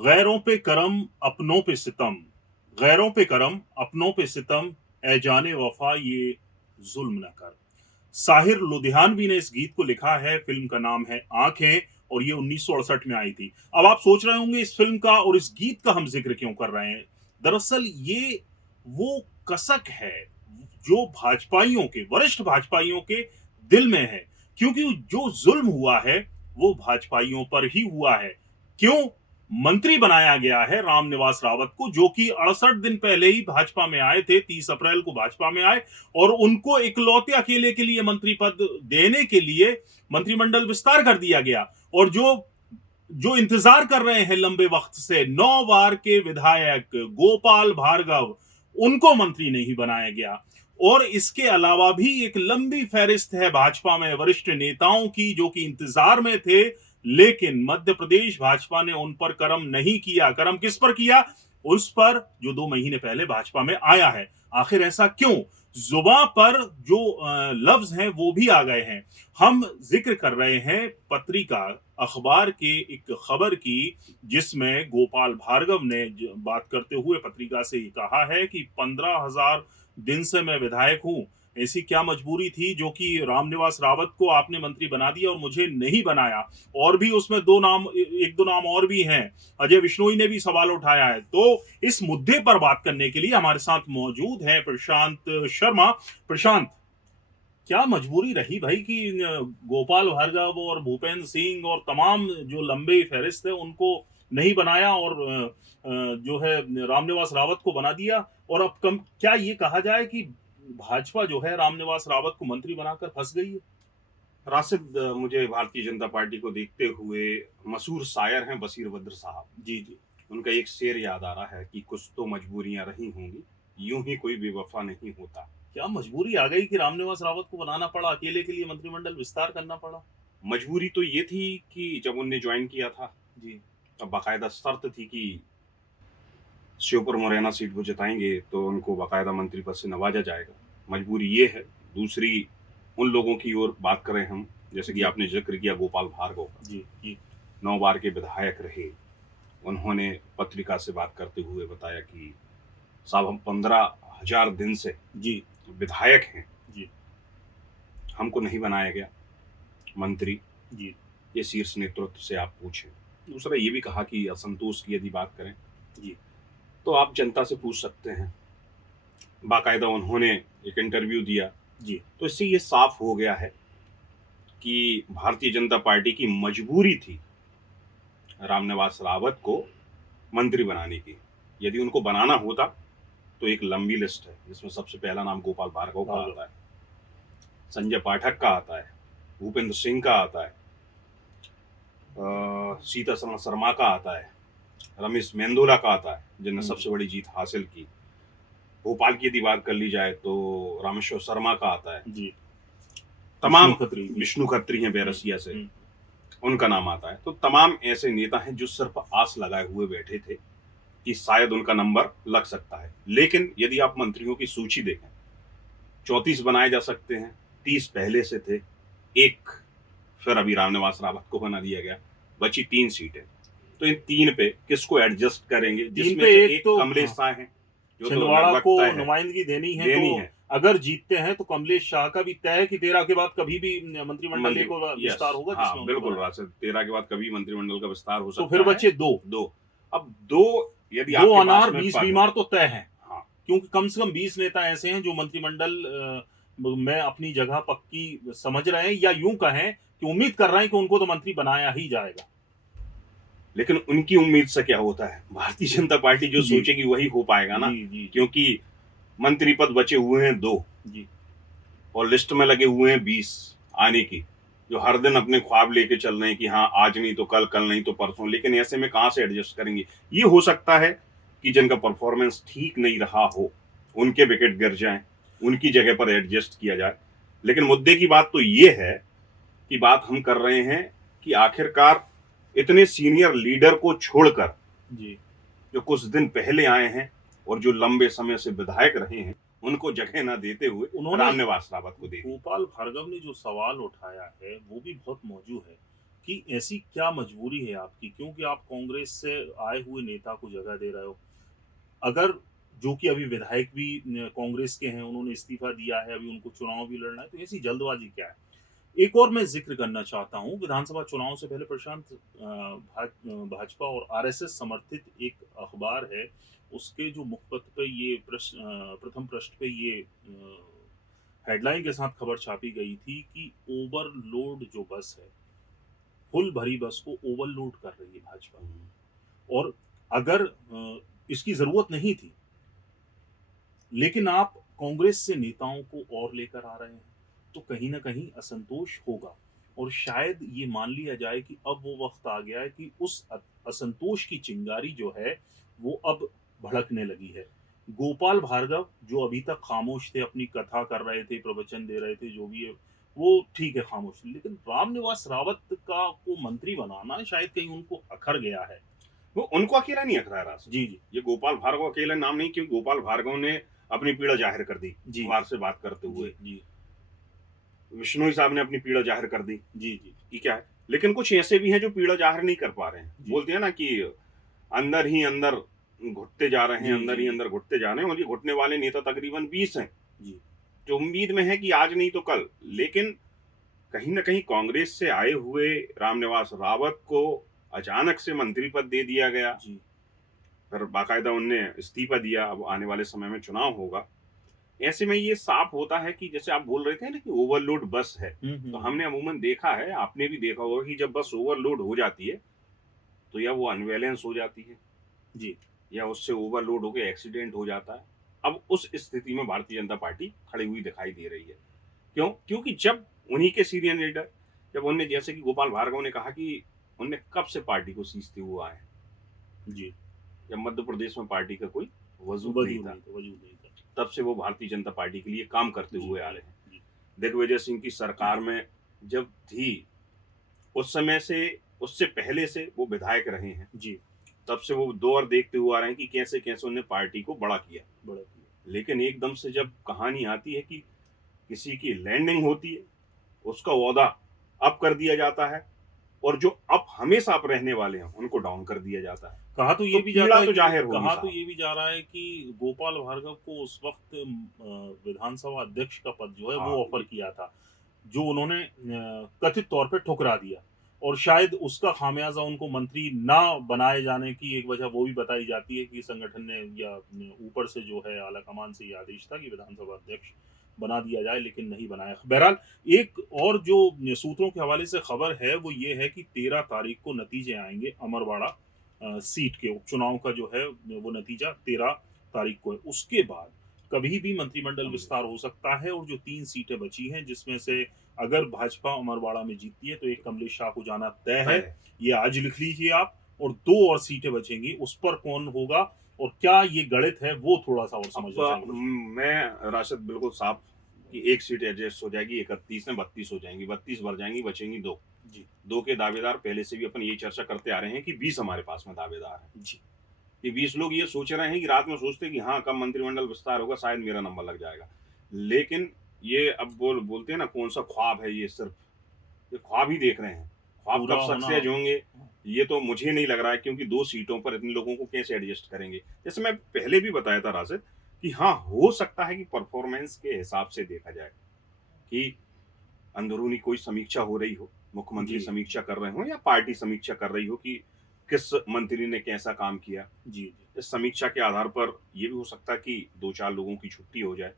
गैरों पे करम अपनों पे सितम, गैरों पे करम अपनों पे सितम, ए जाने वफा ये जुल्म न कर। साहिर लुधियानवी ने इस गीत को लिखा है। फिल्म का नाम है आंखें और ये 1968 में आई थी। अब आप सोच रहे होंगे इस फिल्म का और इस गीत का हम जिक्र क्यों कर रहे हैं। दरअसल ये वो कसक है जो भाजपाइयों के, वरिष्ठ भाजपाइयों के दिल में है, क्योंकि जो जुल्म हुआ है वो भाजपाइयों पर ही हुआ है। क्यों? मंत्री बनाया गया है रामनिवास रावत को, जो कि 68 दिन पहले ही भाजपा में आए थे। 30 अप्रैल को भाजपा में आए और उनको इकलौते अकेले के लिए मंत्री पद देने के लिए मंत्रिमंडल विस्तार कर दिया गया। और जो जो इंतजार कर रहे हैं लंबे वक्त से 9 बार के विधायक गोपाल भार्गव, उनको मंत्री नहीं बनाया गया। और इसके अलावा भी एक लंबी फहरिस्त है भाजपा में वरिष्ठ नेताओं की जो कि इंतजार में थे, लेकिन मध्य प्रदेश भाजपा ने उन पर करम नहीं किया। करम किस पर किया? उस पर जो 2 महीने पहले भाजपा में आया है। आखिर ऐसा क्यों? जुबां पर जो लफ्ज हैं वो भी आ गए हैं। हम जिक्र कर रहे हैं पत्रिका अखबार के एक खबर की, जिसमें गोपाल भार्गव ने बात करते हुए पत्रिका से ये कहा है कि 15,000 दिन से मैं विधायक हूं। ऐसी क्या मजबूरी थी जो कि रामनिवास रावत को आपने मंत्री बना दिया और मुझे नहीं बनाया। और भी उसमें एक दो नाम और भी हैं। अजय विश्नोई ने भी सवाल उठाया है। तो इस मुद्दे पर बात करने के लिए हमारे साथ मौजूद है प्रशांत शर्मा। प्रशांत, क्या मजबूरी रही भाई कि गोपाल भार्गव और भूपेंद्र सिंह और तमाम जो लंबे फहरिस्त है उनको नहीं बनाया और जो है रामनिवास रावत को बना दिया। और अब क्या ये कहा जाए कि भाजपा जो है रामनिवास रावत को मंत्री बनाकर फंस गई है? राशिद, मुझे भारतीय जनता पार्टी को देखते हुए मशहूर शायर हैं बशीर बद्र साहब। जी जी। उनका एक शेर याद आ रहा है कि कुछ तो मजबूरियां रही होंगी, यूं ही कोई बेवफा नहीं होता। क्या मजबूरी आ गई कि रामनिवास रावत को बनाना पड़ा, अकेले के लिए मंत्रिमंडल विस्तार करना पड़ा? मजबूरी तो ये थी कि जब उनने ज्वाइन किया था जी तब बाकायदा शर्त थी कि श्योपुर मुरैना सीट वो जिताएंगे तो उनको बाकायदा मंत्री पद से नवाजा जाएगा। मजबूरी ये है। दूसरी, उन लोगों की ओर बात करें हम, जैसे कि जी आपने जिक्र किया गोपाल भार्गव का, जी जी 9 बार के विधायक रहे। उन्होंने पत्रिका से बात करते हुए बताया कि साहब, हम 15,000 दिन से जी विधायक हैं, जी हमको नहीं बनाया गया मंत्री। जी ये शीर्ष नेतृत्व से आप पूछें। दूसरा ये भी कहा कि असंतोष की यदि बात करें जी तो आप जनता से पूछ सकते हैं। बाकायदा उन्होंने एक इंटरव्यू दिया। जी तो इससे ये साफ हो गया है कि भारतीय जनता पार्टी की मजबूरी थी रामनिवास रावत को मंत्री बनाने की। यदि उनको बनाना होता तो एक लंबी लिस्ट है, जिसमें सबसे पहला नाम गोपाल भार्गव का आता है, संजय पाठक का आता है, भूपेंद्र सिंह का आता है, सीतारमण शर्मा का आता है, रमेश मेंदोला का आता है, जिन्हें सबसे बड़ी जीत हासिल की। भोपाल की यदि बात कर ली जाए तो रामेश्वर शर्मा का आता है जी। तमाम। विष्णु खत्री हैं बैरसिया से, उनका नाम आता है। तो तमाम ऐसे नेता हैं जो सिर्फ आस लगाए हुए बैठे थे कि शायद उनका नंबर लग सकता है। लेकिन यदि आप मंत्रियों की सूची देखें, 34 बनाए जा सकते हैं, 30 पहले से थे, एक फिर अभी रामनिवास रावत को बना दिया गया, बची 3 सीटें। तो इन 3 पे किसको एडजस्ट करेंगे? जिसमें से एक तो कमलेश शाह है जो छिंदवाड़ा को नुमाइंदगी देनी है, अगर जीतते हैं तो कमलेश शाह का भी तय है कि 13 के बाद कभी भी मंत्रिमंडल को विस्तार होगा। हाँ, बिल्कुल राशिद, 13 के बाद कभी मंत्रिमंडल का विस्तार हो सकता है। तो फिर बचे दो। अब 2 यदि 2 अनार 20 बीमार तो तय है। हाँ, क्योंकि कम से कम 20 नेता ऐसे हैं जो मंत्रिमंडल में अपनी जगह पक्की समझ रहे हैं, या यूं कहें कि उम्मीद कर रहे हैं कि उनको तो मंत्री बनाया ही जाएगा। लेकिन उनकी उम्मीद से क्या होता है? भारतीय जनता पार्टी जो सोचेगी वही हो पाएगा ना। क्योंकि मंत्री पद बचे हुए हैं 2 जी, और लिस्ट में लगे हुए हैं 20 आने की, जो हर दिन अपने ख्वाब लेके चल रहे हैं कि हाँ, आज नहीं तो कल, कल नहीं तो परसों। लेकिन ऐसे में कहां से एडजस्ट करेंगे? ये हो सकता है कि जिनका परफॉर्मेंस ठीक नहीं रहा हो, उनके विकेट गिर जाएं, उनकी जगह पर एडजस्ट किया जाए। लेकिन मुद्दे की बात तो ये है कि बात हम कर रहे हैं कि आखिरकार इतने सीनियर लीडर को छोड़कर जी, जो कुछ दिन पहले आए हैं और जो लंबे समय से विधायक रहे हैं, उनको जगह ना देते हुए उन्होंने रामनिवास रावत को दे। गोपाल भार्गव ने जो सवाल उठाया है वो भी बहुत मौजूद है कि ऐसी क्या मजबूरी है आपकी, क्योंकि आप कांग्रेस से आए हुए नेता को जगह दे रहे हो। अगर जो कि अभी विधायक भी कांग्रेस के हैं, उन्होंने इस्तीफा दिया है, अभी उनको चुनाव भी लड़ना है, तो ऐसी जल्दबाजी क्या है? एक और मैं जिक्र करना चाहता हूँ, विधानसभा चुनाव से पहले प्रशांत भाजपा और आरएसएस समर्थित एक अखबार है, उसके जो मुखपत्र पे ये प्रथम पृष्ठ पे ये हेडलाइन के साथ खबर छापी गई थी कि ओवरलोड जो बस है, फुल भरी बस को ओवरलोड कर रही है भाजपा। और अगर इसकी जरूरत नहीं थी, लेकिन आप कांग्रेस से नेताओं को और लेकर आ रहे हैं, तो कहीं ना कहीं असंतोष होगा। और शायद ये मान लिया जाए कि अब वो वक्त आ गया है कि उस असंतोष की चिंगारी जो है वो अब भड़कने लगी है। गोपाल भार्गव जो अभी तक खामोश थे, अपनी कथा कर रहे थे, प्रवचन दे रहे थे, जो भी है वो ठीक है खामोश, लेकिन रामनिवास रावत का को मंत्री बनाना शायद कहीं उनको अखर गया है। वो उनको अकेला नहीं अखरा रहा। जी जी, ये गोपाल भार्गव अकेला नाम नहीं, क्योंकि गोपाल भार्गव ने अपनी पीड़ा जाहिर कर दी जी अखबार से बात करते हुए। जी विश्नोई साहब ने अपनी पीड़ा जाहिर कर दी जी जी कि क्या है, लेकिन कुछ ऐसे भी हैं जो पीड़ा जाहिर नहीं कर पा रहे हैं। जी। बोलते हैं ना कि अंदर ही अंदर घुटते जा रहे हैं, जी अंदर जी ही अंदर घुटते जा रहे हैं, और ये घुटने वाले नेता तकरीबन 20 हैं, जी जो उम्मीद में है कि आज नहीं तो कल। लेकिन कहीं ना कहीं कांग्रेस से आए हुए रामनिवास रावत को अचानक से मंत्री पद दे दिया गया, जी फिर बाकायदा उनने इस्तीफा दिया। अब आने वाले समय में चुनाव होगा, ऐसे में ये साफ होता है कि जैसे आप बोल रहे थे ना कि ओवरलोड बस है, तो हमने अमूमन देखा है, आपने भी देखा होगा कि जब बस ओवरलोड हो जाती है तो या वो अनबैलेंस हो जाती है जी या उससे ओवरलोड होकर एक्सीडेंट हो जाता है। अब उस स्थिति में भारतीय जनता पार्टी खड़ी हुई दिखाई दे रही है। क्यों? क्योंकि जब उन्हीं के सीनियर लीडर, जब उनने, जैसे कि गोपाल भार्गव ने कहा कि उनने कब से पार्टी को सींचते हुए आए, जी, जब मध्य प्रदेश में पार्टी का कोई वजूद वजूद नहीं नहीं था, था, वजूद नहीं था। तब से वो भारतीय जनता पार्टी के लिए काम करते जी हुए आ जी रहे हैं। जी दिग्विजय सिंह की सरकार में जब थी, उस समय से, उससे पहले से वो विधायक रहे हैं, जी, तब से वो दौर देखते हुए आ रहे हैं कि कैसे कैसे उन्होंने पार्टी को बड़ा किया। बड़ा किया। लेकिन एकदम से जब कहानी आती है कि किसी की लैंडिंग होती है, उसका ओहदा अप कर दिया जाता है, और जो अप हमेशा अप रहने वाले हैं उनको डाउन कर दिया जाता है, कहा तो ये भी जाता पीड़ा है तो कि जाहिर होगी कहा तो साहब। ये भी जा रहा है कि गोपाल भार्गव को उस वक्त विधानसभा अध्यक्ष का पद जो है हाँ, वो ऑफर किया था, जो उन्होंने कथित तौर पे ठुकरा दिया। और शायद उसका खामियाजा उनको मंत्री ना बनाए जाने की एक वजह वो भी बताई जाती है कि संगठन ने या ऊपर से जो है आला कमान से ये आदेश था कि विधानसभा अध्यक्ष बना दिया जाए, लेकिन नहीं बनाया। बहरहाल, एक और जो सूत्रों के हवाले से खबर है वो ये है कि 13 तारीख को नतीजे आएंगे अमरवाड़ा सीट के उपचुनाव का जो है वो नतीजा 13 तारीख को है। उसके बाद कभी भी मंत्रिमंडल विस्तार हो सकता है, और जो 3 सीटें बची हैं जिसमें से अगर भाजपा अमरवाड़ा में जीतती है तो एक कमलेश शाह को जाना तय है, ये आज लिख लीजिए आप। और 2 और सीटें बचेंगी, उस पर कौन होगा और क्या ये गणित है वो थोड़ा सा और समझना चाहिए। मैं राशिद बिल्कुल साफ कि एक सीट एडजस्ट हो जाएगी, 31 में 32 हो जाएंगी, 32 भर जाएंगी, बचेंगी 2। जी 2 के दावेदार पहले से भी अपन ये चर्चा करते आ रहे हैं कि 20 हमारे पास में दावेदार हैं। जी कि 20 लोग ये सोच रहे हैं कि रात में सोचते हैं कि हाँ कब मंत्रिमंडल विस्तार होगा, शायद मेरा नंबर लग जाएगा। लेकिन ये अब बोलते हैं ना, कौन सा ख्वाब है ये, सिर्फ ये ख्वाब ही देख रहे हैं। ख्वाब पूरा कब होना। सक्सेस होंगे ये तो मुझे नहीं लग रहा है, क्योंकि 2 सीटों पर इतने लोगों को कैसे एडजस्ट करेंगे। जैसे मैं पहले भी बताया था राशिद कि हाँ, हो सकता है कि परफॉर्मेंस के हिसाब से देखा जाए कि अंदरूनी कोई समीक्षा हो रही हो, मुख्यमंत्री जी समीक्षा कर रहे हो या पार्टी समीक्षा कर रही हो कि किस मंत्री ने कैसा काम किया। जी जी इस समीक्षा के आधार पर ये भी हो सकता है कि 2-4 लोगों की छुट्टी हो जाए,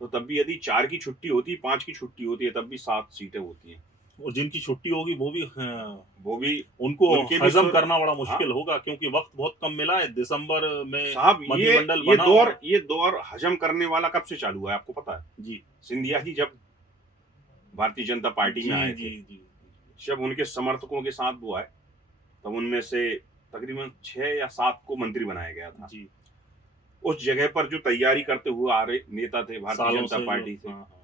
तो तब भी यदि 4 की छुट्टी होती, 5 की छुट्टी होती है, तब भी 7 सीटें होती हैं। और जिनकी छुट्टी होगी वो भी वो भी उनको उनके भी हजम सुर। करना बड़ा हाँ मुश्किल होगा, क्योंकि वक्त बहुत कम मिला है। दिसंबर में साहब, मंत्रिमंडल बना ये दौर हजम करने वाला कब से चालू हुआ है आपको पता है? जी सिंधिया जी जब भारतीय जनता पार्टी जी में आए जी थे, जी जब उनके समर्थकों के साथ वो आए, तब उनमें से तकरीबन 6 या 7 को मंत्री बनाया गया था। जी उस जगह पर जो तैयारी करते हुए आ रहे नेता थे भारतीय सालों जनता से जो पार्टी से, हाँ हाँ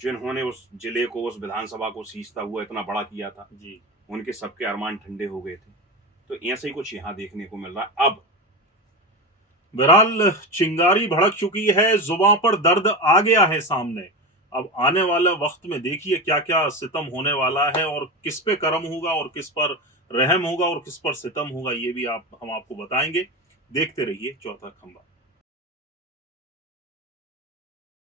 जिन्होंने उस जिले को, उस विधानसभा को सींचता हुआ इतना बड़ा किया था, जी। उनके सबके अरमान ठंडे हो गए थे। तो ऐसे ही कुछ यहाँ देखने को मिल रहा है। अब बहरहाल चिंगारी भड़क चुकी है, जुबां पर दर्द आ गया है सामने। अब आने वाला वक्त में देखिए क्या क्या सितम होने वाला है और किस पे करम होगा और किस पर रहम होगा और किस पर सितम होगा, ये भी हम आपको बताएंगे। देखते रहिए चौथा खंबा।